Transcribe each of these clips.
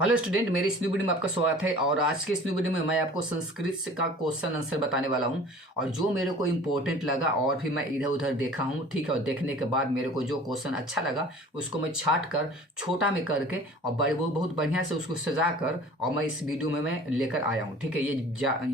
Hello student, मेरी इस new video में आपका स्वागत है। और आज के इस न्यू वीडियो में मैं आपको संस्कृत का क्वेश्चन आंसर बताने वाला हूं। और जो मेरे को इम्पोर्टेंट लगा और फिर मैं इधर उधर देखा हूं, ठीक है। और देखने के बाद मेरे को जो क्वेश्चन अच्छा लगा उसको मैं छाट कर छोटा में करके और बड़े वो बहुत बढ़िया से उसको सजा कर और मैं इस वीडियो में मैं लेकर आया हूँ, ठीक है। ये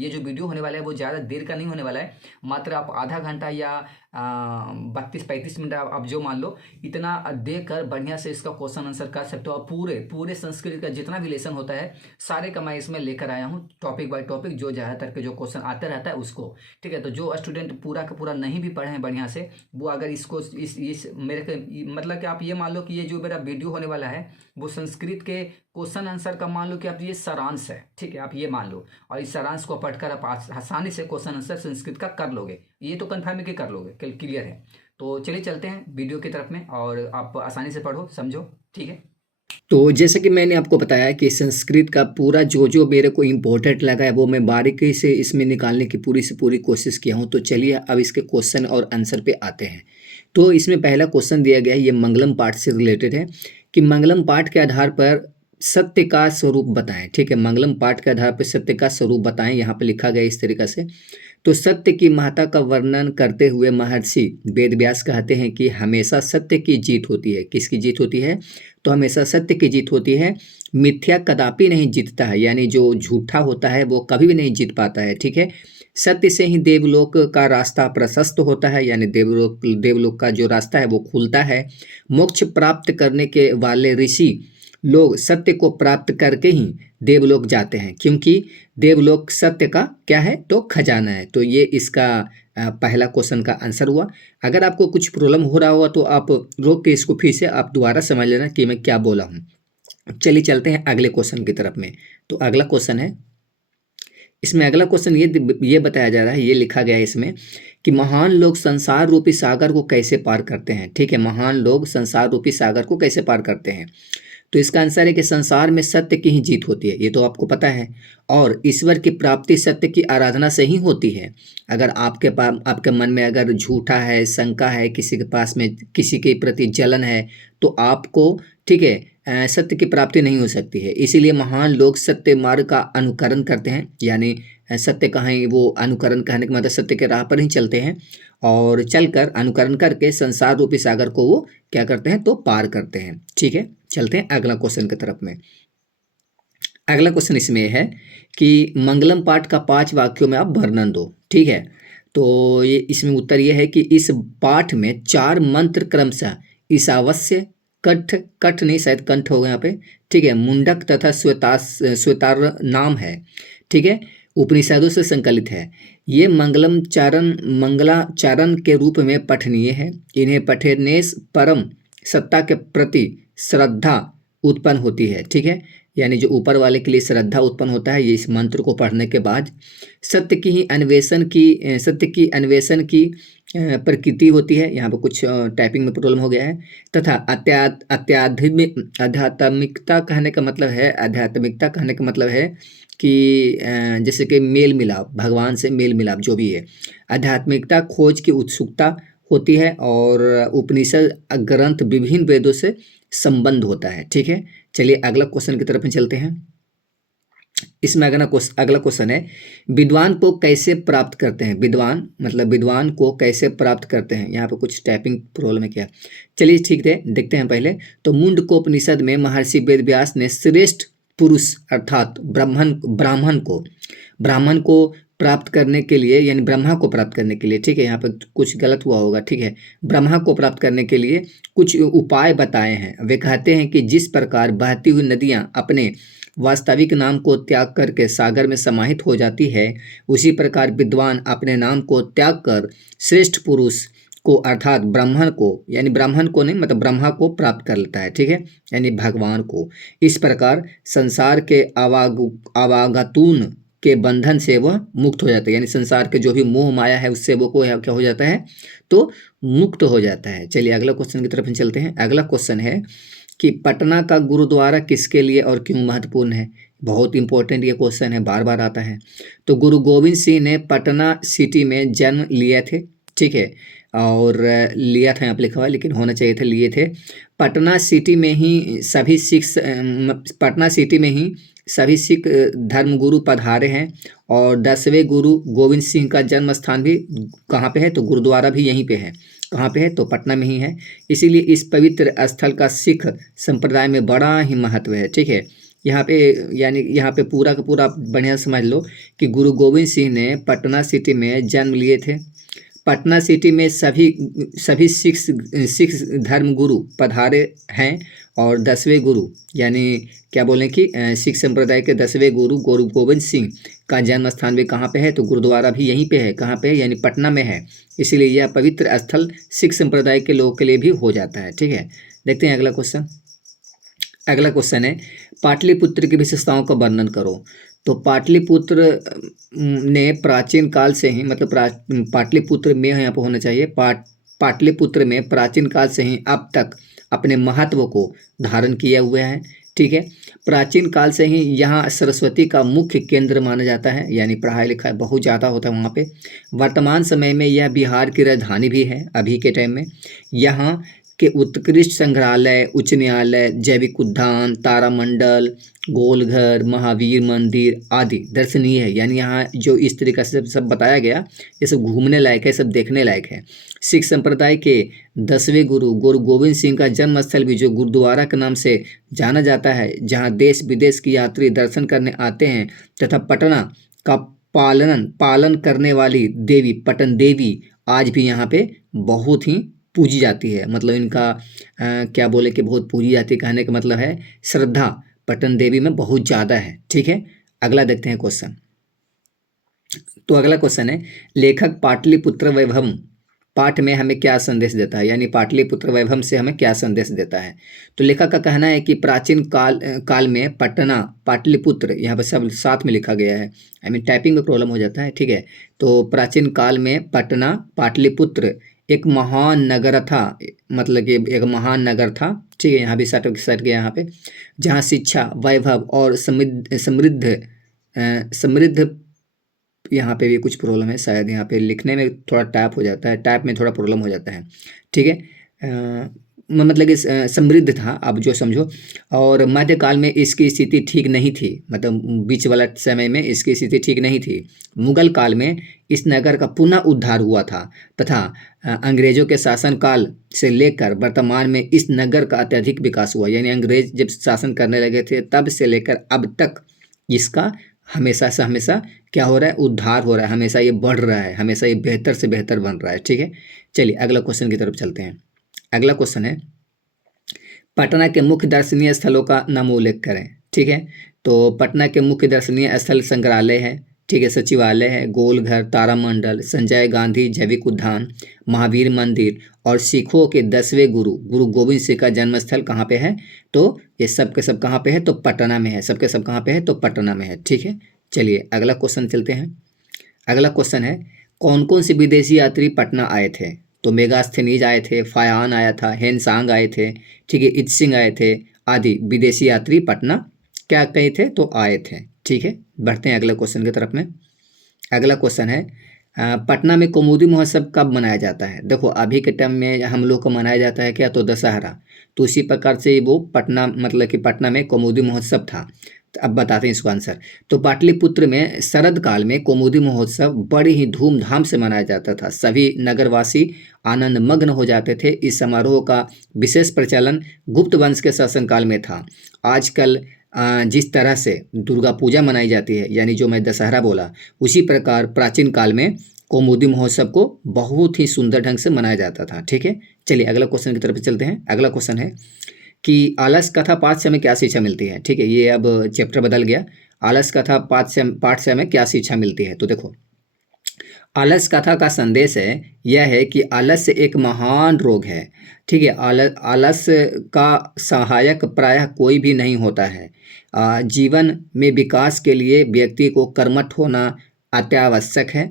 जो वीडियो होने वाला है वो ज़्यादा देर का नहीं होने वाला है। मात्र आप आधा घंटा या 32-35 मिनट आप जो मान लो, इतना देकर बढ़िया से इसका क्वेश्चन आंसर कर सकते हो। और पूरे पूरे संस्कृत का जितना भी लेसन होता है सारे का मैं इसमें लेकर आया हूँ, टॉपिक बाय टॉपिक, जो ज़्यादातर के जो क्वेश्चन आते रहता है उसको, ठीक है। तो जो स्टूडेंट पूरा का पूरा नहीं भी पढ़े हैं बढ़िया से, वो अगर इसको इस मेरे के मतलब कि आप ये मान लो कि ये जो मेरा वीडियो होने वाला है वो संस्कृत के क्वेश्चन आंसर का मान लो कि आप ये सारांश है, ठीक है। आप ये मान लो और इस सारांश को पढ़कर आप आसानी से क्वेश्चन आंसर संस्कृत का कर लोगे, ये तो कंफर्म है कि कर लोगे, क्लियर है। तो चलिए चलते हैं वीडियो की तरफ में और आप आसानी से पढ़ो समझो, ठीक है। तो जैसे कि मैंने आपको बताया कि संस्कृत का पूरा जो जो मेरे को इम्पोर्टेंट लगा है वो मैं बारीकी से इसमें निकालने की पूरी से पूरी कोशिश किया हूँ। तो चलिए अब इसके क्वेश्चन और आंसर पे आते हैं। तो इसमें पहला क्वेश्चन दिया गया है, ये मंगलम पाठ से रिलेटेड है कि मंगलम पाठ के आधार पर सत्य का स्वरूप बताएं। ठीक है, मंगलम पाठ के आधार पर सत्य का स्वरूप बताएं, यहाँ पे लिखा गया इस तरीक़ा से। तो सत्य की महत्ता का वर्णन करते हुए महर्षि वेदव्यास कहते हैं कि हमेशा सत्य की जीत होती है। किसकी जीत होती है? तो हमेशा सत्य की जीत होती है, मिथ्या कदापि नहीं जीतता है। यानी जो झूठा होता है वो कभी भी नहीं जीत पाता है। ठीक है, सत्य से ही देवलोक का रास्ता प्रशस्त होता है, यानी देवलोक का जो रास्ता है वो खुलता है। मोक्ष प्राप्त करने के वाले ऋषि लोग सत्य को प्राप्त करके ही देवलोक जाते हैं, क्योंकि देवलोक सत्य का क्या है? तो खजाना है। तो ये इसका पहला क्वेश्चन का आंसर हुआ। अगर आपको कुछ प्रॉब्लम हो रहा होगा तो आप रोक के इसको फिर से आप दोबारा समझ लेना कि मैं क्या बोला हूँ। चलिए चलते हैं अगले क्वेश्चन की तरफ में। तो अगला क्वेश्चन है, इसमें अगला क्वेश्चन ये बताया जा रहा है, ये लिखा गया है इसमें कि महान लोग संसार रूपी सागर को कैसे पार करते हैं। ठीक है, महान लोग संसार रूपी सागर को कैसे पार करते हैं? तो इसका आंसर है कि संसार में सत्य की ही जीत होती है, ये तो आपको पता है। और ईश्वर की प्राप्ति सत्य की आराधना से ही होती है। अगर आपके मन में अगर झूठा है, शंका है, किसी के पास में किसी के प्रति जलन है, तो आपको, ठीक है, सत्य की प्राप्ति नहीं हो सकती है। इसीलिए महान लोग सत्य मार्ग का अनुकरण करते हैं, यानी सत्य का ही वो अनुकरण, कहने का मतलब सत्य के राह पर ही चलते हैं और चलकर अनुकरण करके संसार रूपी सागर को वो क्या करते हैं? तो पार करते हैं। ठीक है, चलते हैं अगला क्वेश्चन की तरफ में। अगला क्वेश्चन इसमें है कि मंगलम पाठ का 5 वाक्यों में आप वर्णन दो। ठीक है, तो ये इसमें उत्तर ये है कि इस पाठ में 4 मंत्र क्रमशः ईशावास्य, कठ नहीं, शायद कंठ होगा यहाँ पे, ठीक है, मुंडक तथा श्वेतार नाम है। ठीक है, उपनिषदों से संकलित है। ये मंगलाचरण के रूप में पठनीय है। इन्हें पठने परम सत्ता के प्रति श्रद्धा उत्पन्न होती है। ठीक है, यानी जो ऊपर वाले के लिए श्रद्धा उत्पन्न होता है, ये इस मंत्र को पढ़ने के बाद सत्य की अन्वेषण की प्रकृति होती है। यहाँ पर कुछ टाइपिंग में प्रॉब्लम हो गया है। तथा आध्यात्मिकता कहने का मतलब है कि जैसे कि मेल मिलाप, भगवान से मेल मिलाप जो भी है, आध्यात्मिकता खोज की उत्सुकता होती है। और उपनिषद ग्रंथ विभिन्न वेदों से संबंध होता है। ठीक है, चलिए अगला क्वेश्चन की तरफ में चलते हैं। इसमें अगला क्वेश्चन है, विद्वान को कैसे प्राप्त करते हैं? विद्वान को कैसे प्राप्त करते हैं? यहाँ पे कुछ टाइपिंग प्रॉब्लम है क्या? चलिए ठीक है, देखते हैं पहले। तो मुंडकोपनिषद में महर्षि वेदव्यास ने श्रेष्ठ पुरुष अर्थात ब्राह्मण को प्राप्त करने के लिए, यानी ब्रह्मा को प्राप्त करने के लिए, ठीक है, यहाँ पर कुछ गलत हुआ होगा, ठीक है, ब्रह्मा को प्राप्त करने के लिए कुछ उपाय बताए हैं। वे कहते हैं कि जिस प्रकार बहती हुई नदियाँ अपने वास्तविक नाम को त्याग करके सागर में समाहित हो जाती है, उसी प्रकार विद्वान अपने नाम को त्याग कर श्रेष्ठ पुरुष को अर्थात ब्राह्मण को, यानी ब्राह्मण को नहीं मतलब ब्रह्मा को प्राप्त कर लेता है। ठीक है, यानी भगवान को। इस प्रकार संसार के आवागतून के बंधन से वह मुक्त हो जाता है, यानी संसार के जो भी मोह माया है उससे वो को क्या हो जाता है? तो मुक्त हो जाता है। चलिए अगला क्वेश्चन की तरफ चलते हैं। अगला क्वेश्चन है कि पटना का गुरुद्वारा किसके लिए और क्यों महत्वपूर्ण है? बहुत इंपॉर्टेंट ये क्वेश्चन है, बार बार आता है। तो गुरु गोविंद सिंह ने पटना सिटी में जन्म लिए थे। ठीक है, और लिया था यहाँ पे लिखा हुआ, लेकिन होना चाहिए था लिए थे। पटना सिटी में ही सभी पटना सिटी में ही सभी सिख धर्मगुरु पधारे हैं और 10वें गुरु गोविंद सिंह का जन्म स्थान भी कहाँ पे है, तो गुरुद्वारा भी यहीं पे है। कहाँ पे है, तो पटना में ही है। इसीलिए इस पवित्र स्थल का सिख संप्रदाय में बड़ा ही महत्व है। ठीक है, यहाँ पे यानी यहाँ पे पूरा का पूरा बढ़िया समझ लो कि गुरु गोविंद सिंह ने पटना सिटी में जन्म लिए थे। पटना सिटी में सभी सिख धर्म गुरु पधारे हैं और 10वें गुरु यानी क्या बोलें कि सिख संप्रदाय के 10वें गुरु गुरु गोविंद सिंह का जन्म स्थान भी कहाँ पे है, तो गुरुद्वारा भी यहीं पे है। कहाँ पे है, यानी पटना में है। इसीलिए यह पवित्र स्थल सिख संप्रदाय के लोगों के लिए भी हो जाता है। ठीक है, देखते हैं अगला क्वेश्चन। अगला क्वेश्चन है पाटलिपुत्र की विशेषताओं का वर्णन करो। तो पाटलिपुत्र ने प्राचीन काल से ही मतलब पाटलिपुत्र में यहाँ पर होना चाहिए। पाटलिपुत्र में प्राचीन काल से ही अब तक अपने महत्व को धारण किया हुआ है। ठीक है, प्राचीन काल से ही यहाँ सरस्वती का मुख्य केंद्र माना जाता है, यानी पढ़ाई लिखाई बहुत ज़्यादा होता है वहाँ पे। वर्तमान समय में यह बिहार की राजधानी भी है अभी के टाइम में। यहाँ के उत्कृष्ट संग्रहालय, उच्च न्यायालय, जैविक उद्यान, तारामंडल, गोलघर, महावीर मंदिर आदि दर्शनीय है। यानी यहाँ जो इस तरीके से सब बताया गया ये सब घूमने लायक है, सब देखने लायक है। सिख संप्रदाय के 10वें गुरु गुरु गोविंद सिंह का जन्म स्थल भी जो गुरुद्वारा के नाम से जाना जाता है, जहाँ देश विदेश की यात्री दर्शन करने आते हैं, तथा पटना का पालन करने वाली देवी पटन देवी आज भी यहाँ पे बहुत ही पूजी जाती है। मतलब इनका क्या बोले कि बहुत पूजी जाती है, कहने का मतलब है श्रद्धा पटन देवी में बहुत ज़्यादा है। ठीक है, अगला देखते हैं क्वेश्चन। तो अगला क्वेश्चन है लेखक पाटलिपुत्र वैभव पाठ में हमें क्या संदेश देता है, यानी पाटलिपुत्र वैभव से हमें क्या संदेश देता है। तो लेखक का कहना है कि प्राचीन काल में पटना पाटलिपुत्र, यहाँ पर सब साथ में लिखा गया है, आई मीन टाइपिंग में प्रॉब्लम हो जाता है। ठीक है, तो प्राचीन काल में पटना पाटलिपुत्र एक महान नगर था, मतलब कि एक महान नगर था। ठीक है, यहाँ भी सट गया यहाँ पे, जहाँ शिक्षा वैभव और समृद्ध यहाँ पे भी कुछ प्रॉब्लम है, शायद यहाँ पे लिखने में थोड़ा टाइप हो जाता है, टाइप में थोड़ा प्रॉब्लम हो जाता है। ठीक है, मतलब कि समृद्ध था, अब जो समझो। और मध्यकाल में इसकी स्थिति ठीक नहीं थी, मतलब बीच वाला समय में इसकी स्थिति ठीक नहीं थी। मुगल काल में इस नगर का पुनः उद्धार हुआ था तथा अंग्रेजों के शासन काल से लेकर वर्तमान में इस नगर का अत्यधिक विकास हुआ। यानी अंग्रेज जब शासन करने लगे थे तब से लेकर अब तक इसका हमेशा से हमेशा क्या हो रहा है, उद्धार हो रहा है, हमेशा ये बढ़ रहा है, हमेशा ये बेहतर से बेहतर बन रहा है। ठीक है, चलिए अगला क्वेश्चन की तरफ चलते हैं। अगला क्वेश्चन है पटना के मुख्य दर्शनीय स्थलों का नाम उल्लेख करें। ठीक है, तो पटना के मुख्य दर्शनीय स्थल संग्रहालय है, ठीक है, सचिवालय है, गोलघर, तारामंडल, संजय गांधी जैविक उद्यान, महावीर मंदिर और सिखों के 10वें गुरु गुरु गोविंद सिंह का जन्म स्थल कहाँ पे है, तो ये सब के सब कहाँ पे है, तो पटना में है। सबके सब कहाँ पे है, तो पटना में है। ठीक है, चलिए अगला क्वेश्चन चलते हैं। अगला क्वेश्चन है कौन कौन से विदेशी यात्री पटना आए थे। तो मेगास्थनीज आए थे, फायान आया था, हेनसांग आए थे, ठीक है, इत्सिंग आए थे आदि विदेशी यात्री पटना क्या कहे थे, तो आए थे। ठीक है, बढ़ते हैं अगले क्वेश्चन की तरफ में। अगला क्वेश्चन है पटना में कौमुदी महोत्सव कब मनाया जाता है। देखो अभी के टाइम में हम लोग को मनाया जाता है क्या, तो दशहरा। तो उसी प्रकार से वो पटना मतलब कि पटना में कौमुदी महोत्सव था। तो अब बताते हैं इसको आंसर। तो पाटलिपुत्र में शरद काल में कौमुदी महोत्सव बड़े ही धूमधाम से मनाया जाता था। सभी नगरवासी आनंद मग्न हो जाते थे। इस समारोह का विशेष प्रचलन गुप्त वंश के शासनकाल में था। आजकल जिस तरह से दुर्गा पूजा मनाई जाती है, यानी जो मैं दशहरा बोला, उसी प्रकार प्राचीन काल में कौमुदी महोत्सव को बहुत ही सुंदर ढंग से मनाया जाता था। ठीक है, चलिए अगला क्वेश्चन की तरफ चलते हैं। अगला क्वेश्चन है कि आलस कथा पाठ से हमें क्या शिक्षा मिलती है। ठीक है, ये अब चैप्टर बदल गया। आलस कथा पाठ से हमें क्या शिक्षा मिलती है। तो देखो आलस कथा का संदेश है यह है कि आलस्य एक महान रोग है। ठीक है, आलस का सहायक प्रायः कोई भी नहीं होता है। जीवन में विकास के लिए व्यक्ति को कर्मठ होना अत्यावश्यक है।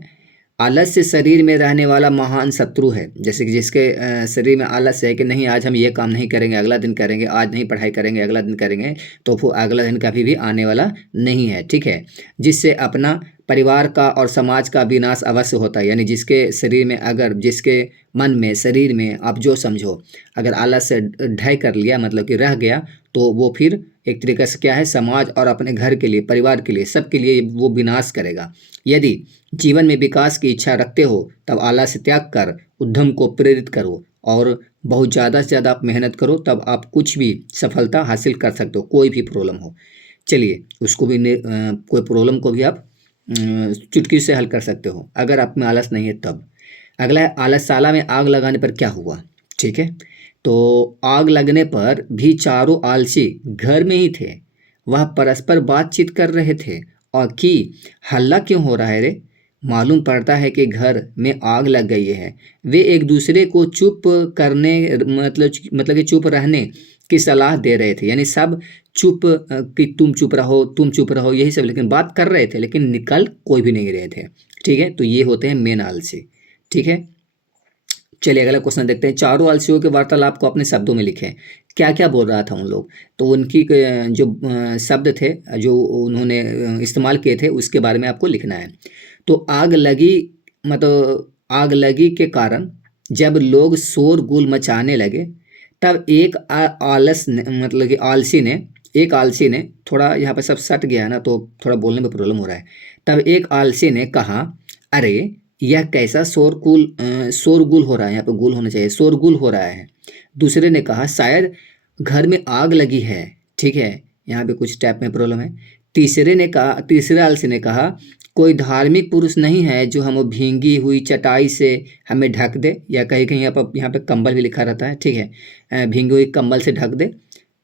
आलस्य शरीर में रहने वाला महान शत्रु है। जैसे कि जिसके शरीर में आलस्य है कि नहीं आज हम ये काम नहीं करेंगे, अगला दिन करेंगे, आज नहीं पढ़ाई करेंगे, अगला दिन करेंगे, तो वो अगला दिन कभी भी आने वाला नहीं है। ठीक है, जिससे अपना परिवार का और समाज का विनाश अवश्य होता है। यानी जिसके शरीर में अगर जिसके मन में शरीर में आप जो समझो अगर आलस से ढह कर लिया मतलब कि रह गया तो वो फिर एक तरीके से क्या है समाज और अपने घर के लिए परिवार के लिए सबके लिए वो विनाश करेगा। यदि जीवन में विकास की इच्छा रखते हो तब आलस त्याग कर उद्यम को प्रेरित करो और बहुत ज़्यादा से ज़्यादा आप मेहनत करो तब आप कुछ भी सफलता हासिल कर सकते हो कोई भी प्रॉब्लम हो। चलिए उसको भी कोई प्रॉब्लम को भी आप चुटकी से हल कर सकते हो अगर आप में आलस नहीं है तब। अगला है आलसशाला में आग लगाने पर क्या हुआ। ठीक है, तो आग लगने पर भी चारों आलसी घर में ही थे। वह परस्पर बातचीत कर रहे थे और कि हल्ला क्यों हो रहा है रे। मालूम पड़ता है कि घर में आग लग गई है। वे एक दूसरे को चुप करने मतलब कि चुप रहने की सलाह दे रहे थे। यानी सब चुप कि तुम चुप रहो यही सब लेकिन बात कर रहे थे लेकिन निकल कोई भी नहीं रहे थे। ठीक है, तो ये होते हैं मेन आलसी। ठीक है, चलिए अगला क्वेश्चन देखते हैं। चारों आलसियों के वार्तालाप को अपने शब्दों में लिखें। क्या क्या बोल रहा था उन लोग, तो उनकी जो शब्द थे जो उन्होंने इस्तेमाल किए थे उसके बारे में आपको लिखना है। तो आग लगी मतलब आग लगी के कारण जब लोग शोरगुल मचाने लगे तब एक मतलब कि आलसी ने थोड़ा यहाँ पे सब सट गया है ना तो थोड़ा बोलने में प्रॉब्लम हो रहा है। तब एक आलसी ने कहा अरे यह कैसा शोरगुल हो रहा है, यहाँ पे गुल होना चाहिए, शोरगुल हो रहा है। दूसरे ने कहा शायद घर में आग लगी है। ठीक है, यहाँ पे कुछ टैप में प्रॉब्लम है। तीसरे आलसी ने कहा कोई धार्मिक पुरुष नहीं है जो हम भींगी हुई चटाई से हमें ढक दे, या कहीं कहीं यहाँ पे कंबल भी लिखा रहता है। ठीक है, भींगी हुई कंबल से ढक दे।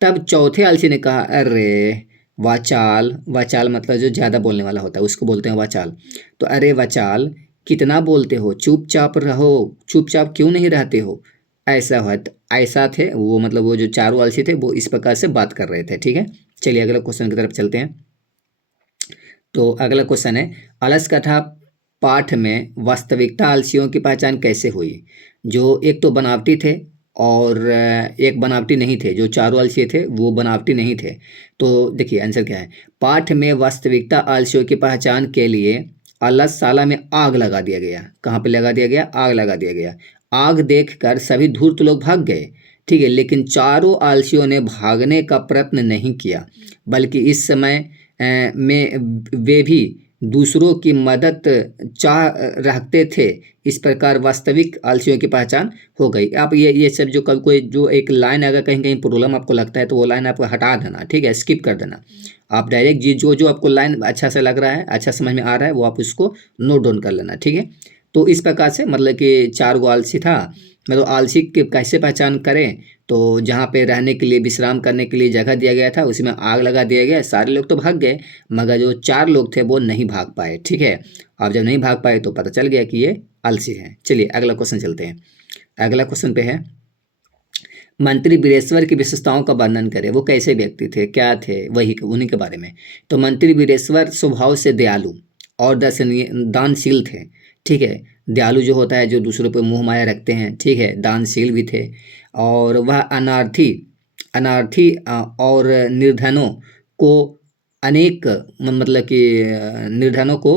तब चौथे आलसी ने कहा अरे वाचाल, वाचाल मतलब जो ज़्यादा बोलने वाला होता है उसको बोलते हैं वाचाल। तो अरे वाचाल कितना बोलते हो, चुपचाप रहो, चुपचाप क्यों नहीं रहते हो। ऐसा थे वो, मतलब वो जो चारों आलसी थे वो इस प्रकार से बात कर रहे थे। ठीक है, चलिए अगला क्वेश्चन की तरफ चलते हैं। तो अगला क्वेश्चन है आलस कथा पाठ में वास्तविकता आलसियों की पहचान कैसे हुई। जो एक तो बनावटी थे और एक बनावटी नहीं थे। जो चारों आलसी थे वो बनावटी नहीं थे। तो देखिए आंसर क्या है। पाठ में वास्तविकता आलसियों की पहचान के लिए आलसशाला में आग लगा दिया गया। कहाँ पे लगा दिया गया, आग लगा दिया गया। आग देखकर सभी धूर्त लोग भाग गए। ठीक है, लेकिन चारों आलसियों ने भागने का प्रयत्न नहीं किया बल्कि इस समय में वे भी दूसरों की मदद चाह रखते थे। इस प्रकार वास्तविक आलसियों की पहचान हो गई। आप ये सब जो कभी कोई जो एक लाइन अगर कहीं कहीं प्रॉब्लम आपको लगता है तो वो लाइन आपको हटा देना। ठीक है, स्किप कर देना। आप डायरेक्ट जो जो आपको लाइन अच्छा से लग रहा है, अच्छा समझ में आ रहा है, वो आप उसको नोट डाउन कर लेना। ठीक है, तो इस प्रकार से मतलब कि चार गो आलसी था। मतलब आलसी की कैसे पहचान करें, तो जहाँ पे रहने के लिए विश्राम करने के लिए जगह दिया गया था उसी में आग लगा दिया गया। सारे लोग तो भाग गए मगर जो चार लोग थे वो नहीं भाग पाए। ठीक है, अब जब नहीं भाग पाए तो पता चल गया कि ये आलसी हैं। चलिए अगला क्वेश्चन चलते हैं। अगला क्वेश्चन पे है मंत्री वीरेश्वर की विशेषताओं का वर्णन करें। वो कैसे व्यक्ति थे, क्या थे, वही उन्हीं के बारे में। तो मंत्री वीरेश्वर स्वभाव से दयालु और दानशील थे। ठीक है, दयालु जो होता है जो दूसरों पर मोह माया रखते हैं। ठीक है, दानशील भी थे और वह अनार्थी अनार्थी और निर्धनों को अनेक मतलब कि निर्धनों को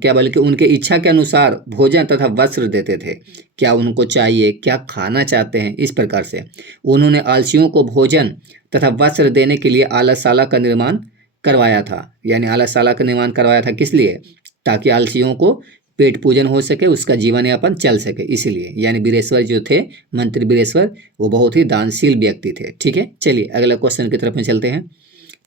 क्या बोले कि उनके इच्छा के अनुसार भोजन तथा वस्त्र देते थे। क्या उनको चाहिए, क्या खाना चाहते हैं, इस प्रकार से उन्होंने आलसियों को भोजन तथा वस्त्र देने के लिए आलसशाला का निर्माण करवाया था। यानी आलसशाला का निर्माण करवाया था किस लिए, ताकि आलसियों को पेट पूजन हो सके, उसका जीवन यापन चल सके, इसीलिए। यानी वीरेश्वर जो थे मंत्री वीरेश्वर वो बहुत ही दानशील व्यक्ति थे। ठीक है, चलिए अगला क्वेश्चन की तरफ में चलते हैं।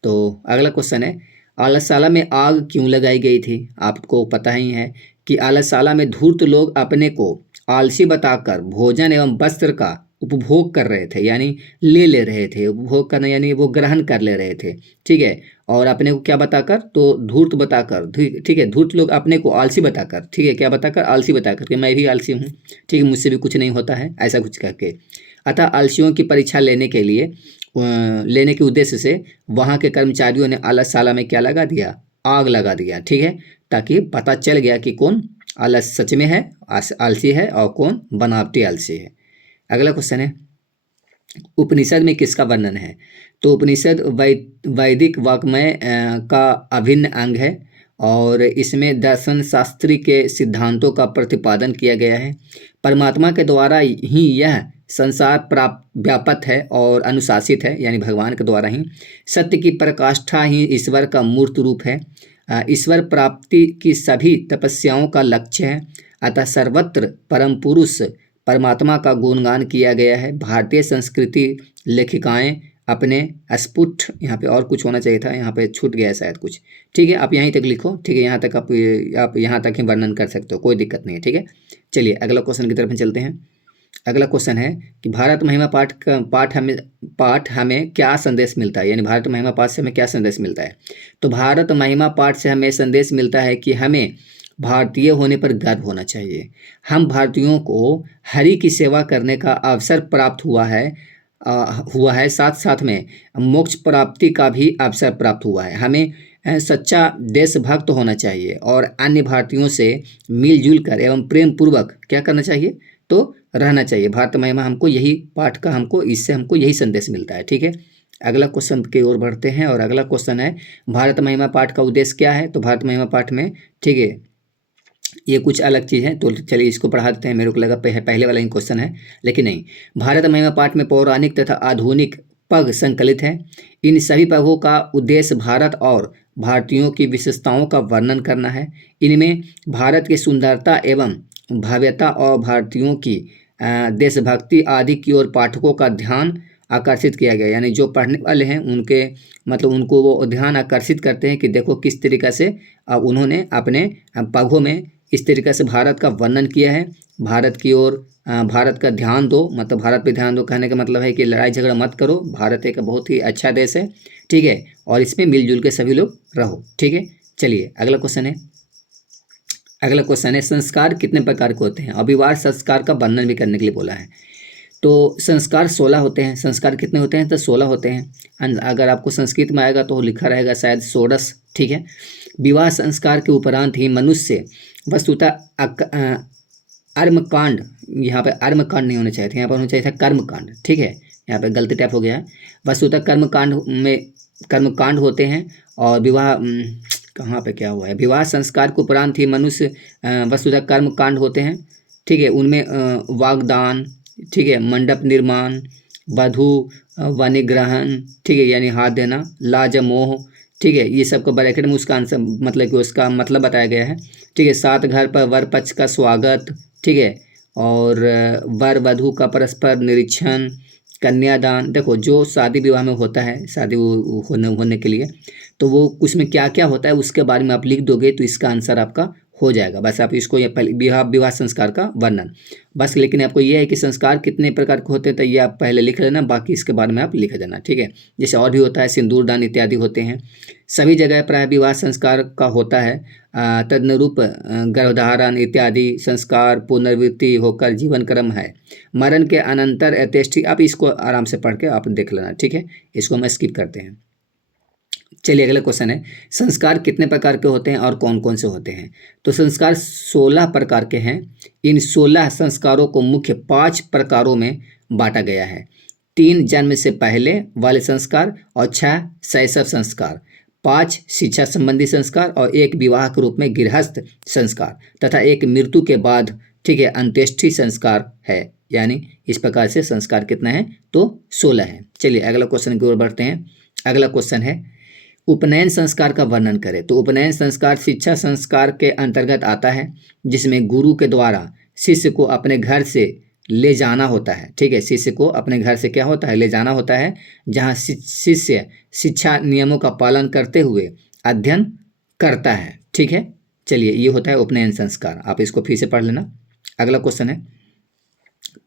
तो अगला क्वेश्चन है आलसशाला में आग क्यों लगाई गई थी। आपको पता ही है कि आलसशाला में धूर्त लोग अपने को आलसी बताकर भोजन एवं वस्त्र का उपभोग कर रहे थे। यानी ले रहे थे, उपभोग करना यानी वो ग्रहण कर ले रहे थे। ठीक है, और अपने को क्या बताकर, तो धूर्त बताकर। ठीक है, धूर्त लोग अपने को आलसी बताकर, ठीक है, क्या बताकर, आलसी बताकर कि मैं भी आलसी हूँ, ठीक है, मुझसे भी कुछ नहीं होता है, ऐसा कुछ करके। अतः आलसियों की परीक्षा लेने के उद्देश्य से वहाँ के कर्मचारियों ने आलसशाला में क्या लगा दिया, आग लगा दिया। ठीक है, ताकि पता चल गया कि कौन आलस सच में है, आलसी है, और कौन बनावटी आलसी है। अगला क्वेश्चन है उपनिषद में किसका वर्णन है। तो उपनिषद वैदिक वाङ्मय का अभिन्न अंग है और इसमें दर्शन शास्त्री के सिद्धांतों का प्रतिपादन किया गया है। परमात्मा के द्वारा ही यह संसार प्राप्त व्यापक है और अनुशासित है, यानी भगवान के द्वारा ही। सत्य की पराकाष्ठा ही ईश्वर का मूर्त रूप है। ईश्वर प्राप्ति की सभी तपस्याओं का लक्ष्य है। अतः सर्वत्र परम पुरुष परमात्मा का गुणगान किया गया है। भारतीय संस्कृति लेखिकाएं अपने स्फुट, यहाँ पे और कुछ होना चाहिए था, यहाँ पे छूट गया है शायद कुछ। ठीक है, आप यहीं तक लिखो। ठीक है, यहाँ तक आप यहाँ तक ही वर्णन कर सकते हो, कोई दिक्कत नहीं है। ठीक है, चलिए अगला क्वेश्चन की तरफ हम चलते हैं। अगला क्वेश्चन है कि भारत महिमा पाठ हमें क्या संदेश मिलता है, यानी भारत महिमा पाठ से हमें क्या संदेश मिलता है। तो भारत महिमा पाठ से हमें संदेश मिलता है कि हमें भारतीय होने पर गर्व होना चाहिए। हम भारतीयों को हरि की सेवा करने का अवसर प्राप्त हुआ है, साथ साथ में मोक्ष प्राप्ति का भी अवसर प्राप्त हुआ है। हमें सच्चा देशभक्त होना चाहिए और अन्य भारतीयों से मिलजुल कर एवं प्रेम पूर्वक क्या करना चाहिए, तो रहना चाहिए। भारत महिमा हमको यही पाठ का इससे हमको यही संदेश मिलता है। ठीक है, अगला क्वेश्चन की ओर बढ़ते हैं और अगला क्वेश्चन है भारत महिमा पाठ का उद्देश्य क्या है। तो भारत महिमा पाठ में, ठीक है, ये कुछ अलग चीज़ है, तो चलिए इसको पढ़ा देते हैं। मेरे को लगा पहले वाला ही क्वेश्चन है, लेकिन नहीं। भारत महिमा पाठ में पौराणिक तथा आधुनिक पग संकलित है। इन सभी पगों का उद्देश्य भारत और भारतीयों की विशेषताओं का वर्णन करना है। इनमें भारत की सुंदरता एवं भव्यता और भारतीयों की देशभक्ति आदि की ओर पाठकों का ध्यान आकर्षित किया गया, यानी जो पढ़ने वाले हैं उनको वो ध्यान आकर्षित करते हैं कि देखो किस तरीक़ा से उन्होंने अपने पगों में इस तरीक़े से भारत का वर्णन किया है। भारत की ओर भारत का ध्यान दो, मतलब भारत पे ध्यान दो कहने का मतलब है कि लड़ाई झगड़ा मत करो। भारत एक बहुत ही अच्छा देश है, ठीक है, और इसमें मिलजुल के सभी लोग रहो। ठीक है, चलिए अगला क्वेश्चन है संस्कार कितने प्रकार के होते हैं। अभिवार संस्कार का वर्णन भी करने के लिए बोला है। तो संस्कार 16 होते हैं। संस्कार कितने होते हैं, तो 16 होते हैं। अगर आपको संस्कृत में आएगा तो लिखा रहेगा शायद षोडश। ठीक है, विवाह संस्कार के उपरांत ही मनुष्य वस्तुतः अर्मकांड, यहाँ पे अर्मकांड नहीं होना चाहिए था, यहाँ पर होना चाहिए था कर्मकांड। ठीक है, यहाँ पे गलती टाइप हो गया है। वस्तुतः कर्मकांड होते हैं और विवाह कहाँ पे क्या हुआ है, विवाह संस्कार के उपरांत ही मनुष्य वस्तुतः कर्मकांड होते हैं। ठीक है, उनमें वागदान, ठीक है, मंडप निर्माण, वधू वनिग्रहण, ठीक है, यानी हाथ देना, लाजमोह, ठीक है, ये सब को ब्रैकेट में उसका आंसर मतलब कि उसका मतलब बताया गया है। ठीक है, सात घर पर वर पक्ष का स्वागत, ठीक है, और वर वधू का परस्पर निरीक्षण, कन्यादान। देखो जो शादी विवाह में होता है, शादी होने के लिए, तो वो उसमें क्या क्या होता है उसके बारे में आप लिख दोगे तो इसका आंसर आपका हो जाएगा। बस आप इसको ये पहले विवाह संस्कार का वर्णन बस, लेकिन आपको ये है कि संस्कार कितने प्रकार के होते हैं तो ये आप पहले लिख लेना, बाकी इसके बारे में आप लिख देना। ठीक है, जैसे और भी होता है, सिंदूर दान इत्यादि होते हैं। सभी जगह प्राय विवाह संस्कार का होता है। तदनुरूप गर्भधारण इत्यादि संस्कार पुनर्वृत्ति होकर जीवन क्रम है। मरण के अनंतर अंत्येष्टि, आप इसको आराम से पढ़ के आप देख लेना। ठीक है, इसको हम स्किप करते हैं। चलिए अगला क्वेश्चन है संस्कार कितने प्रकार के होते हैं और कौन कौन से होते हैं। तो संस्कार 16 प्रकार के हैं। इन 16 संस्कारों को मुख्य 5 प्रकारों में बांटा गया है। 3 जन्म से पहले वाले संस्कार और 6 शैशव संस्कार, 5 शिक्षा संबंधी संस्कार और 1 विवाह के रूप में गृहस्थ संस्कार तथा 1 मृत्यु के बाद, ठीक है, अंत्येष्टि संस्कार है। यानी इस प्रकार से संस्कार कितना है, तो 16 है। चलिए अगला क्वेश्चन की ओर बढ़ते हैं। अगला क्वेश्चन है उपनयन संस्कार का वर्णन करें। तो उपनयन संस्कार शिक्षा संस्कार के अंतर्गत आता है, जिसमें गुरु के द्वारा शिष्य को अपने घर से ले जाना होता है। ठीक है, शिष्य को अपने घर से क्या होता है, ले जाना होता है, जहाँ शिष्य शिक्षा नियमों का पालन करते हुए अध्ययन करता है। ठीक है, चलिए ये होता है उपनयन संस्कार, आप इसको फिर से पढ़ लेना। अगला क्वेश्चन है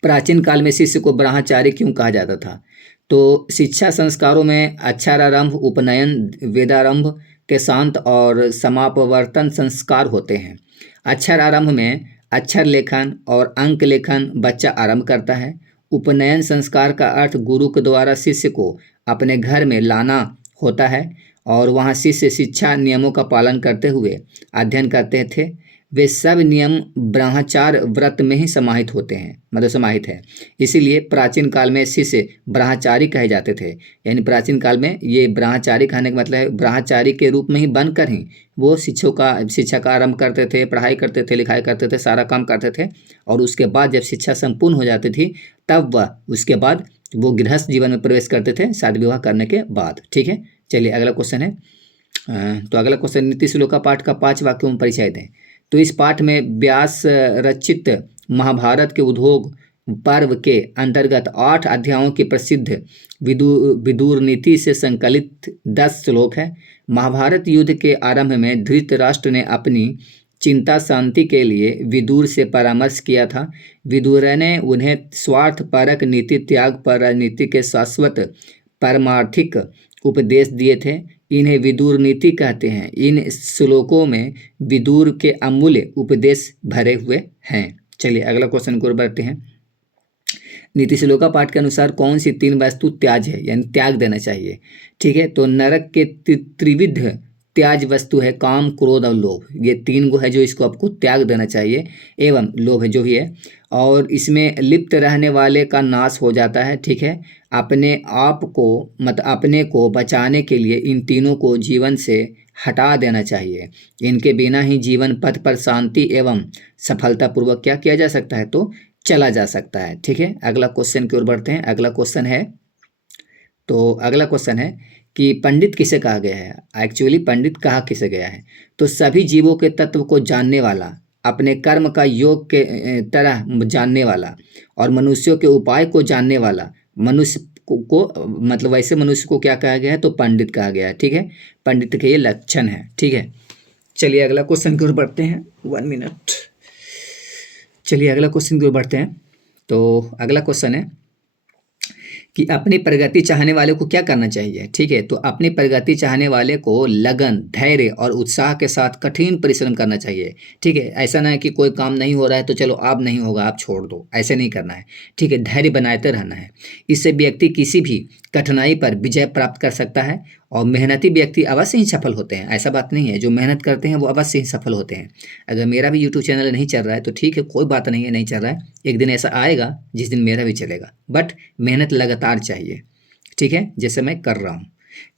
प्राचीन काल में शिष्य को ब्रह्मचारी क्यों कहा जाता था। तो शिक्षा संस्कारों में अक्षरारंभ, उपनयन, वेदारंभ के शांत और समापवर्तन संस्कार होते हैं। अक्षरारंभ में अक्षर लेखन और अंक लेखन बच्चा आरंभ करता है। उपनयन संस्कार का अर्थ गुरु के द्वारा शिष्य को अपने घर में लाना होता है और वहाँ शिष्य शिक्षा नियमों का पालन करते हुए अध्ययन करते थे। वे सब नियम ब्रह्मचार्य व्रत में ही समाहित होते हैं, मतलब समाहित है। इसीलिए प्राचीन काल में शिष्य ब्रह्मचारी कहे जाते थे। यानी प्राचीन काल में ये ब्रह्मचारी कहने का मतलब है ब्रह्मचारी के रूप में ही बनकर ही वो शिक्षा का आरंभ करते थे, पढ़ाई करते थे, लिखाई करते थे, सारा काम करते थे। और उसके बाद जब शिक्षा संपूर्ण हो जाती थी तब वह उसके बाद वो गृहस्थ जीवन में प्रवेश करते थे शादी विवाह करने के बाद। ठीक है, चलिए अगला क्वेश्चन है। तो अगला क्वेश्चन, नीति श्लोका पाठ का 5 वाक्यों में परिचय दें। तो इस पाठ में व्यास रचित महाभारत के उद्योग पर्व के अंतर्गत 8 अध्यायों की प्रसिद्ध विदुर नीति से संकलित 10 श्लोक है। महाभारत युद्ध के आरंभ में धृतराष्ट्र ने अपनी चिंता शांति के लिए विदुर से परामर्श किया था। विदुर ने उन्हें स्वार्थपरक नीति त्याग पर राजनीति के शाश्वत पारमार्थिक उपदेश दिए थे। इन्हें विदुर नीति कहते हैं। इन श्लोकों में विदुर के अमूल्य उपदेश भरे हुए हैं। चलिए अगला क्वेश्चन की ओर बढ़ते हैं। नीति श्लोका पाठ के अनुसार कौन सी 3 वस्तु त्याज है, यानी त्याग देना चाहिए। ठीक है, तो नरक के त्रिविध त्याज वस्तु है काम, क्रोध और लोभ। ये 3 गो है जो इसको आपको त्याग देना चाहिए। एवं लोभ जो भी है, और इसमें लिप्त रहने वाले का नाश हो जाता है। ठीक है, अपने आप को अपने को बचाने के लिए इन तीनों को जीवन से हटा देना चाहिए। इनके बिना ही जीवन पथ पर शांति एवं सफलतापूर्वक क्या किया जा सकता है, तो चला जा सकता है। ठीक है, अगला क्वेश्चन की ओर बढ़ते हैं। अगला क्वेश्चन है कि पंडित किसे कहा गया है। एक्चुअली पंडित कहा किसे गया है, तो सभी जीवों के तत्व को जानने वाला, अपने कर्म का योग के तरह जानने वाला और मनुष्यों के उपाय को जानने वाला। मनुष्य को मतलब वैसे मनुष्य को क्या कहा गया है, तो पंडित कहा गया है। ठीक है, पंडित के ये लक्षण है। ठीक है, चलिए अगला क्वेश्चन की ओर बढ़ते हैं। 1 मिनट। चलिए अगला क्वेश्चन की ओर बढ़ते हैं। तो अगला क्वेश्चन है कि अपनी प्रगति चाहने वाले को क्या करना चाहिए। ठीक है, तो अपनी प्रगति चाहने वाले को लगन, धैर्य और उत्साह के साथ कठिन परिश्रम करना चाहिए। ठीक है, ऐसा ना है कि कोई काम नहीं हो रहा है तो चलो अब नहीं होगा आप छोड़ दो, ऐसे नहीं करना है। ठीक है, धैर्य बनाते रहना है। इससे व्यक्ति किसी भी कठिनाई पर विजय प्राप्त कर सकता है। और मेहनती व्यक्ति अवश्य ही सफल होते हैं, ऐसा बात नहीं है। जो मेहनत करते हैं वो अवश्य ही सफल होते हैं। अगर मेरा भी यूट्यूब चैनल नहीं चल रहा है तो ठीक है, कोई बात नहीं है, नहीं चल रहा है, एक दिन ऐसा आएगा जिस दिन मेरा भी चलेगा, बट मेहनत लगातार चाहिए। ठीक है, जैसे मैं कर रहा हूँ।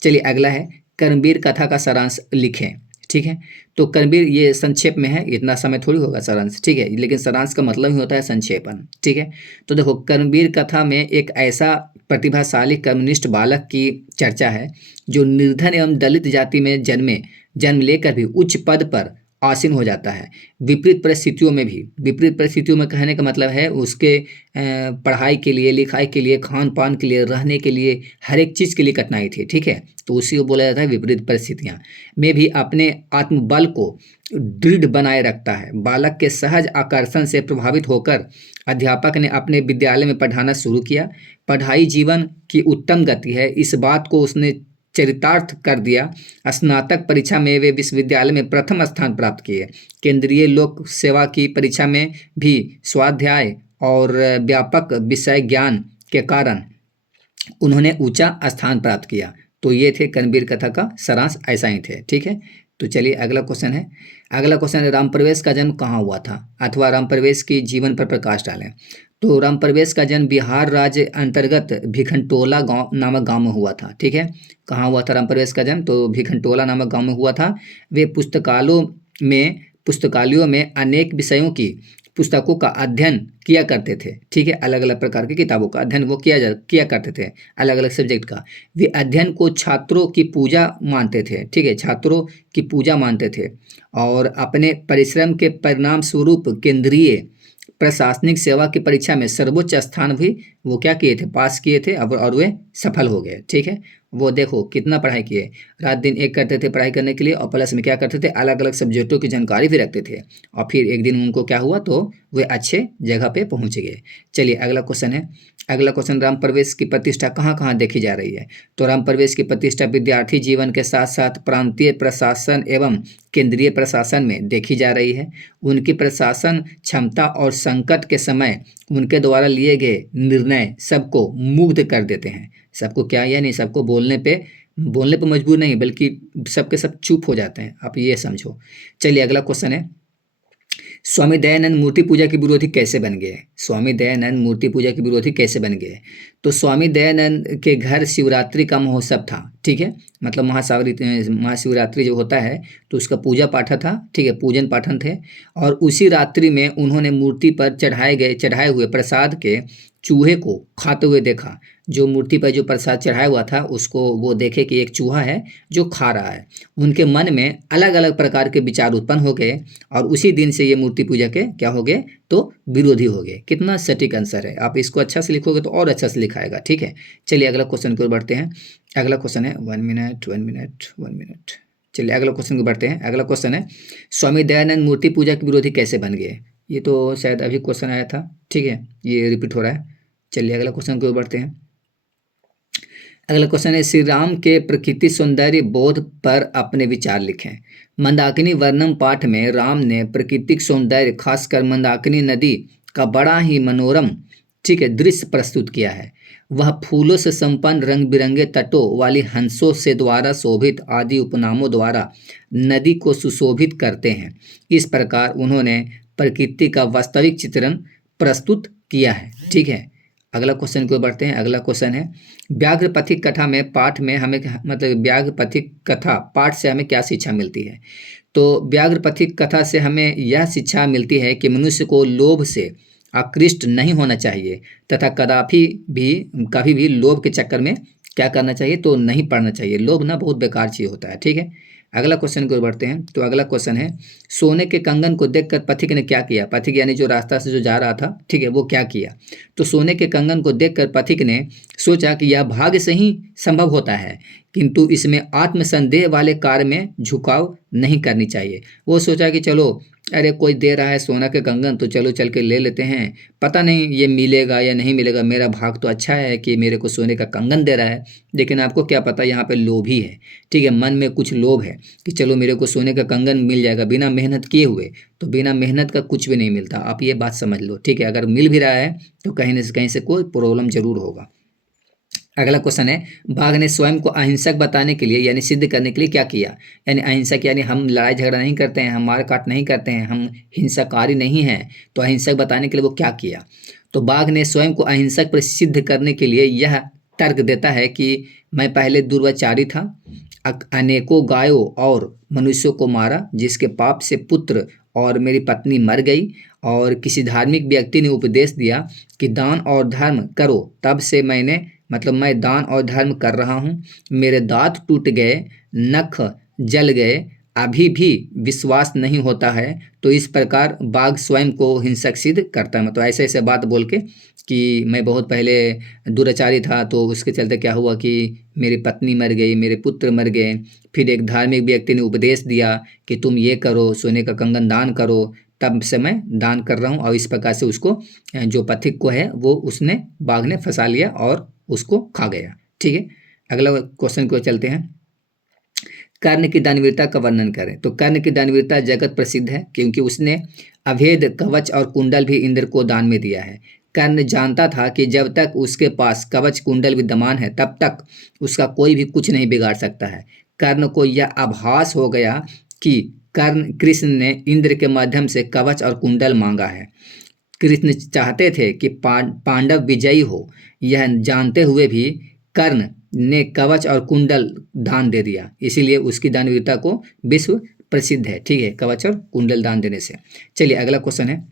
चलिए अगला है, कर्मवीर कथा का सारांश लिखें। ठीक है, तो कर्मवीर ये संक्षेप में है, इतना समय थोड़ी होगा सारांश। ठीक है, लेकिन सारांश का मतलब ही होता है संक्षेपण। ठीक है, तो देखो कर्मवीर कथा में एक ऐसा प्रतिभाशाली कर्मनिष्ठ बालक की चर्चा है जो निर्धन एवं दलित जाति में जन्म लेकर भी उच्च पद पर आसीन हो जाता है। विपरीत परिस्थितियों में कहने का मतलब है उसके पढ़ाई के लिए, लिखाई के लिए, खान पान के लिए, रहने के लिए, हर एक चीज़ के लिए कठिनाई थी। ठीक है, तो उसी को बोला जाता है विपरीत परिस्थितियाँ में भी अपने आत्मबल को दृढ़ बनाए रखता है। बालक के सहज आकर्षण से प्रभावित होकर अध्यापक ने अपने विद्यालय में पढ़ाना शुरू किया। पढ़ाई जीवन की उत्तम गति है, इस बात को उसने चरितार्थ कर दिया। स्नातक परीक्षा में वे विश्वविद्यालय में प्रथम स्थान प्राप्त किए। केंद्रीय लोक सेवा की परीक्षा में भी स्वाध्याय और व्यापक विषय ज्ञान के कारण उन्होंने ऊंचा स्थान प्राप्त किया। तो ये थे कर्मवीर कथा का सारांश, ऐसा ही थे। ठीक है, तो चलिए अगला क्वेश्चन है राम प्रवेश का जन्म कहाँ हुआ था, अथवा राम प्रवेश की जीवन पर प्रकाश डालें। तो राम प्रवेश का जन्म बिहार राज्य अंतर्गत भिखनटोला नामक गांव में हुआ था। ठीक है, कहाँ हुआ था राम प्रवेश का जन्म, तो भिखनटोला नामक गांव में हुआ था। वे पुस्तकालयों में अनेक विषयों की पुस्तकों का अध्ययन किया करते थे। ठीक है, अलग अलग प्रकार की किताबों का अध्ययन वो किया करते थे, अलग अलग सब्जेक्ट का। वे अध्ययन को छात्रों की पूजा मानते थे। ठीक है, छात्रों की पूजा मानते थे और अपने परिश्रम के परिणाम स्वरूप केंद्रीय प्रशासनिक सेवा की परीक्षा में सर्वोच्च स्थान भी वो क्या किए थे, पास किए थे और वे सफल हो गए। ठीक है, वो देखो कितना पढ़ाई किए, रात दिन एक करते थे पढ़ाई करने के लिए, और प्लस में क्या करते थे, अलग अलग सब्जेक्टों की जानकारी भी रखते थे। और फिर एक दिन उनको क्या हुआ, तो वे अच्छे जगह पे पहुंच गए। चलिए अगला क्वेश्चन, राम प्रवेश की प्रतिष्ठा कहाँ कहाँ देखी जा रही है। तो राम प्रवेश की प्रतिष्ठा विद्यार्थी जीवन के साथ साथ प्रांतीय प्रशासन एवं केंद्रीय प्रशासन में देखी जा रही है। उनकी प्रशासन क्षमता और संकट के समय उनके द्वारा लिए गए निर्णय सबको मुग्ध कर देते हैं। सबको क्या, यानी सबको बोलने पे मजबूर नहीं, बल्कि सबके सब चुप हो जाते हैं, आप ये समझो। चलिए अगला क्वेश्चन है, स्वामी दयानंद मूर्ति पूजा के विरोधी कैसे बन गए? स्वामी दयानंद मूर्ति पूजा के विरोधी कैसे बन गए? तो स्वामी दयानंद के घर शिवरात्रि का महोत्सव था, ठीक है, मतलब महाशिवरात्रि जो होता है तो उसका पूजा पाठ था, ठीक है, पूजन पाठन थे। और उसी रात्रि में उन्होंने मूर्ति पर चढ़ाए हुए प्रसाद के चूहे को खाते हुए देखा। जो मूर्ति पर जो प्रसाद चढ़ाया हुआ था उसको वो देखे कि एक चूहा है जो खा रहा है। उनके मन में अलग अलग प्रकार के विचार उत्पन्न हो गए और उसी दिन से ये मूर्ति पूजा के क्या हो गए? तो विरोधी हो गए। कितना सटीक आंसर है, आप इसको अच्छा से लिखोगे तो और अच्छा से लिखाएगा, ठीक है। चलिए अगला क्वेश्चन की ओर बढ़ते हैं। अगला क्वेश्चन है 1 मिनट 1 मिनट 1 मिनट। चलिए अगला क्वेश्चन को बढ़ते हैं। अगला क्वेश्चन है स्वामी दयानंद मूर्ति पूजा के विरोधी कैसे बन गए? ये तो शायद अभी क्वेश्चन आया था, ठीक है, ये रिपीट हो रहा है। चलिए अगला क्वेश्चन की ओर बढ़ते हैं। अगला क्वेश्चन है श्री राम के प्रकृति सौंदर्य बोध पर अपने विचार लिखें। मंदाकिनी वर्णम पाठ में राम ने प्राकृतिक सौंदर्य खासकर मंदाकिनी नदी का बड़ा ही मनोरम, ठीक है, दृश्य प्रस्तुत किया है। वह फूलों से संपन्न रंग बिरंगे तटों वाली हंसों से द्वारा शोभित आदि उपनामों द्वारा नदी को सुशोभित करते हैं। इस प्रकार उन्होंने प्रकृति का वास्तविक चित्रण प्रस्तुत किया है, ठीक है। अगला क्वेश्चन को बढ़ते हैं। अगला क्वेश्चन है व्याघ्र पथिक कथा में पाठ में हमें मतलब व्याघ्र पथिक कथा पाठ से हमें क्या शिक्षा मिलती है? तो व्याघ्र पथिक कथा से हमें यह शिक्षा मिलती है कि मनुष्य को लोभ से आकृष्ट नहीं होना चाहिए तथा कभी भी लोभ के चक्कर में क्या करना चाहिए? तो नहीं पड़ना चाहिए। लोभ ना बहुत बेकार चीज़ होता है, ठीक है। अगला क्वेश्चन की ओर बढ़ते हैं। तो अगला क्वेश्चन है सोने के कंगन को देखकर पथिक ने क्या किया? पथिक यानी जो रास्ता से जो जा रहा था, ठीक है, वो क्या किया? तो सोने के कंगन को देखकर पथिक ने सोचा कि यह भाग्य से ही संभव होता है, किंतु इसमें आत्मसंदेह वाले कार्य में झुकाव नहीं करनी चाहिए। वो सोचा कि चलो अरे कोई दे रहा है सोना के कंगन तो चलो चल के ले लेते हैं, पता नहीं ये मिलेगा या नहीं मिलेगा, मेरा भाग तो अच्छा है कि मेरे को सोने का कंगन दे रहा है। लेकिन आपको क्या पता यहाँ पे लोभी है, ठीक है, मन में कुछ लोभ है कि चलो मेरे को सोने का कंगन मिल जाएगा बिना मेहनत किए हुए। तो बिना मेहनत का कुछ भी नहीं मिलता, आप ये बात समझ लो, ठीक है। अगर मिल भी रहा है तो कहीं से कोई प्रॉब्लम जरूर होगा। अगला क्वेश्चन है बाघ ने स्वयं को अहिंसक बताने के लिए यानी सिद्ध करने के लिए क्या किया? यानी अहिंसक यानी हम लड़ाई झगड़ा नहीं करते हैं, हम मार काट नहीं करते हैं, हम हिंसाकारी नहीं हैं। तो अहिंसक बताने के लिए वो क्या किया? तो बाघ ने स्वयं को अहिंसक पर सिद्ध करने के लिए यह तर्क देता है कि मैं पहले दुर्व्यचारी था, अनेकों गायों और मनुष्यों को मारा, जिसके पाप से पुत्र और मेरी पत्नी मर गई, और किसी धार्मिक व्यक्ति ने उपदेश दिया कि दान और धर्म करो, तब से मैं दान और धर्म कर रहा हूँ। मेरे दांत टूट गए, नख जल गए, अभी भी विश्वास नहीं होता है। तो इस प्रकार बाघ स्वयं को हिंसक सिद्ध करता है। मतलब ऐसे ऐसे बात बोल के कि मैं बहुत पहले दुराचारी था, तो उसके चलते क्या हुआ कि मेरी पत्नी मर गई, मेरे पुत्र मर गए। फिर एक धार्मिक व्यक्ति ने उपदेश दिया कि तुम ये करो, सोने का कंगन दान करो, तब से मैं दान कर रहा हूँ। और इस प्रकार से उसको जो पथिक को है वो उसने बाघ ने फंसा लिया और उसको खा गया, ठीक है। अगला क्वेश्चन को चलते हैं। कर्ण की दानवीरता का वर्णन करें। तो कर्ण की दानवीरता जगत प्रसिद्ध है क्योंकि उसने अभेद कवच और कुंडल भी इंद्र को दान में दिया है। कर्ण जानता था कि जब तक उसके पास कवच कुंडल विद्यमान है तब तक उसका कोई भी कुछ नहीं बिगाड़ सकता है। कर्ण को यह आभास हो गया कि कृष्ण ने इंद्र के माध्यम से कवच और कुंडल मांगा है। कृष्ण चाहते थे कि पांडव विजयी हो। यह जानते हुए भी कर्ण ने कवच और कुंडल दान दे दिया, इसीलिए उसकी दानवीरता को विश्व प्रसिद्ध है, ठीक है, कवच और कुंडल दान देने से। चलिए अगला क्वेश्चन है।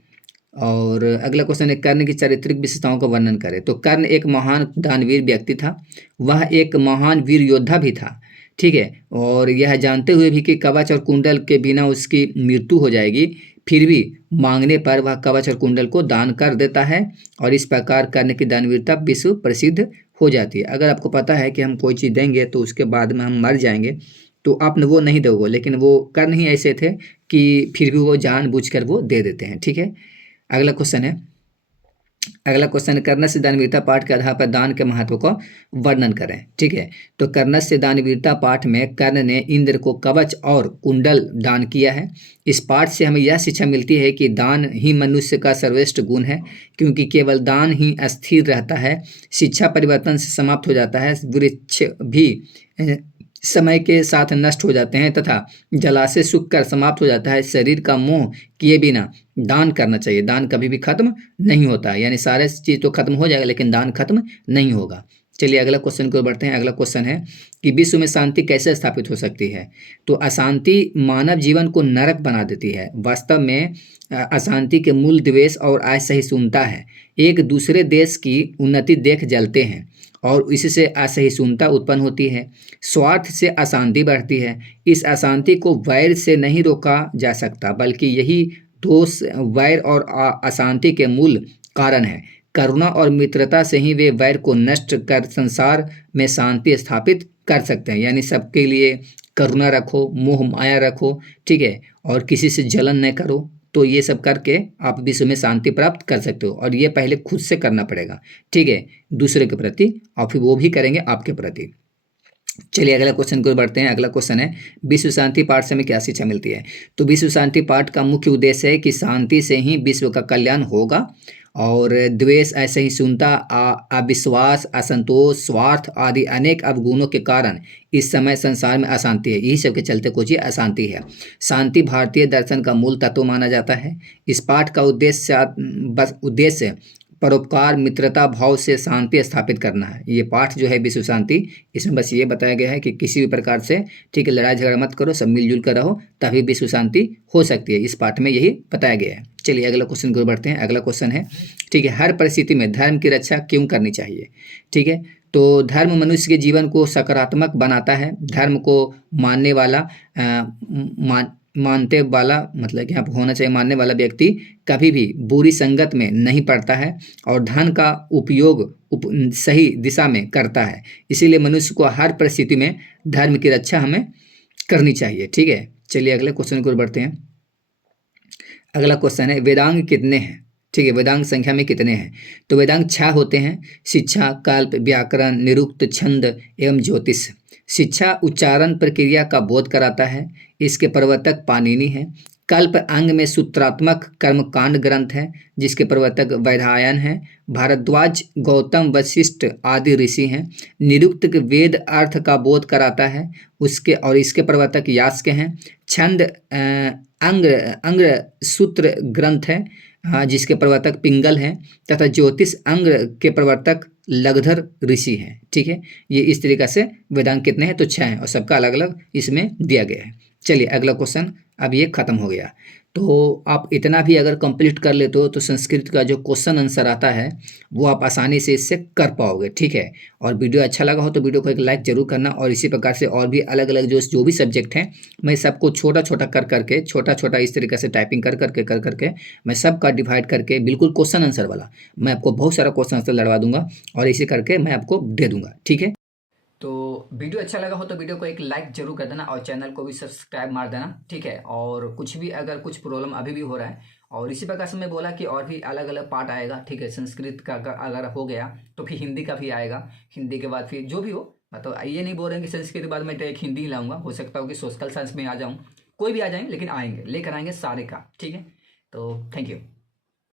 और अगला क्वेश्चन है कर्ण की चारित्रिक विशेषताओं का वर्णन करें। तो कर्ण एक महान दानवीर व्यक्ति था, वह एक महान वीर योद्धा भी था, ठीक है। और यह जानते हुए भी कि कवच और कुंडल के बिना उसकी मृत्यु हो जाएगी, फिर भी मांगने पर वह कवच और कुंडल को दान कर देता है। और इस प्रकार कर्ण की दानवीरता विश्व प्रसिद्ध हो जाती है। अगर आपको पता है कि हम कोई चीज़ देंगे तो उसके बाद में हम मर जाएंगे तो आप वो नहीं दोगे, लेकिन वो कर्ण ही ऐसे थे कि फिर भी वो जानबूझकर वो दे देते हैं, ठीक है। अगला क्वेश्चन है। अगला क्वेश्चन कर्ण से दानवीरता पाठ के आधार पर दान के महत्व का वर्णन करें, ठीक है। तो कर्ण से दानवीरता पाठ में कर्ण ने इंद्र को कवच और कुंडल दान किया है। इस पाठ से हमें यह शिक्षा मिलती है कि दान ही मनुष्य का सर्वश्रेष्ठ गुण है, क्योंकि केवल दान ही अस्थिर रहता है। शिक्षा परिवर्तन से समाप्त हो जाता है, वृक्ष भी समय के साथ नष्ट हो जाते हैं तथा जलाशय सूख कर समाप्त हो जाता है। शरीर का मोह किए बिना दान करना चाहिए। दान कभी भी खत्म नहीं होता है, यानी सारे चीज़ तो खत्म हो जाएगा लेकिन दान खत्म नहीं होगा। चलिए अगला क्वेश्चन को बढ़ते हैं। अगला क्वेश्चन है कि विश्व में शांति कैसे स्थापित हो सकती है। तो अशांति मानव जीवन को नरक बना देती है। वास्तव में अशांति के मूल द्वेष और असहिष्णुता है। एक दूसरे देश की उन्नति देख जलते हैं और इससे असहिष्णुता उत्पन्न होती है। स्वार्थ से अशांति बढ़ती है। इस अशांति को वैर से नहीं रोका जा सकता, बल्कि यही दोष वैर और अशांति के मूल कारण है। करुणा और मित्रता से ही वे वैर को नष्ट कर संसार में शांति स्थापित कर सकते हैं। यानी सबके लिए करुणा रखो, मोह माया रखो, ठीक है, और किसी से जलन न करो। तो ये सब करके आप विश्व में शांति प्राप्त कर सकते हो, और ये पहले खुद से करना पड़ेगा, ठीक है, दूसरे के प्रति, और फिर वो भी करेंगे आपके प्रति। चलिए अगला क्वेश्चन को बढ़ते हैं। अगला क्वेश्चन है विश्व शांति पाठ से हमें क्या शिक्षा मिलती है। तो विश्व शांति पाठ का मुख्य उद्देश्य है कि शांति से ही विश्व का कल्याण होगा और द्वेष, असहिष्णुता, अविश्वास, असंतोष, स्वार्थ आदि अनेक अवगुणों के कारण इस समय संसार में अशांति है। यही सब के चलते कुछ ये अशांति है। शांति भारतीय दर्शन का मूल तत्व माना जाता है। इस पाठ का उद्देश्य परोपकार, मित्रता भाव से शांति स्थापित करना है। ये पाठ जो है विश्व शांति, इसमें बस ये बताया गया है कि किसी भी प्रकार से, ठीक है, लड़ाई झगड़ा मत करो, सब मिलजुल कर रहो, तभी विश्व शांति हो सकती है। इस पाठ में यही बताया गया है। चलिए अगला क्वेश्चन को बढ़ते हैं। अगला क्वेश्चन है, ठीक है, हर परिस्थिति में धर्म की रक्षा क्यों करनी चाहिए। ठीक है, तो धर्म मनुष्य के जीवन को सकारात्मक बनाता है। धर्म को मानने वाला मानते वाला, मतलब कि यहाँ पर होना चाहिए मानने वाला व्यक्ति कभी भी बुरी संगत में नहीं पड़ता है और धन का उपयोग सही दिशा में करता है। इसीलिए मनुष्य को हर परिस्थिति में धर्म की रक्षा हमें करनी चाहिए। ठीक है, चलिए अगले क्वेश्चन को बढ़ते हैं। अगला क्वेश्चन है वेदांग कितने हैं। ठीक है, वेदांग संख्या में कितने हैं। तो वेदांग 6 होते हैं। शिक्षा, कल्प, व्याकरण, निरुक्त, छंद एवं ज्योतिष। शिक्षा उच्चारण प्रक्रिया का बोध कराता है। इसके प्रवर्तक पाणिनि है। कल्प अंग में सूत्रात्मक कर्मकांड ग्रंथ है जिसके प्रवर्तक वैधायन है। भारद्वाज, गौतम, वशिष्ठ आदि ऋषि हैं। निरुक्त वेद अर्थ का बोध कराता है इसके प्रवर्तक यास्क हैं। छंद अंग सूत्र ग्रंथ है जिसके प्रवर्तक पिंगल हैं तथा ज्योतिष अंग के प्रवर्तक लगधर ऋषि हैं। ठीक है, ये इस तरीक़ा से वेदांग कितने हैं, तो 6 हैं और सबका अलग अलग इसमें दिया गया है। चलिए अगला क्वेश्चन, अब ये खत्म हो गया। तो आप इतना भी अगर कंप्लीट कर लेते हो तो संस्कृत का जो क्वेश्चन आंसर आता है वो आप आसानी से इससे कर पाओगे। ठीक है, और वीडियो अच्छा लगा हो तो वीडियो को एक लाइक जरूर करना, और इसी प्रकार से और भी अलग अलग जो भी सब्जेक्ट हैं मैं सबको छोटा छोटा करके छोटा इस तरीके से टाइपिंग कर करके मैं सबका डिवाइड करके बिल्कुल क्वेश्चन आंसर वाला मैं आपको बहुत सारा क्वेश्चन आंसर लड़वा दूंगा और इसी करके मैं आपको दे दूंगा। ठीक है, तो वीडियो अच्छा लगा हो तो वीडियो को एक लाइक जरूर कर देना और चैनल को भी सब्सक्राइब मार देना। ठीक है, और कुछ भी अगर कुछ प्रॉब्लम अभी भी हो रहा है और इसी प्रकार से मैं बोला कि और भी अलग अलग पार्ट आएगा। ठीक है, संस्कृत का अगर हो गया तो फिर हिंदी का भी आएगा। हिंदी के बाद फिर जो भी हो, मतलब ये नहीं बोल रहे हैं कि संस्कृत के बाद मैं डायरेक्ट हिंदी ही लाऊंगा। हो सकता हो कि सोशल साइंस में आ जाऊँ, कोई भी आ जाएंगे, लेकिन आएंगे, लेकर आएंगे सारे का। ठीक है, तो थैंक यू।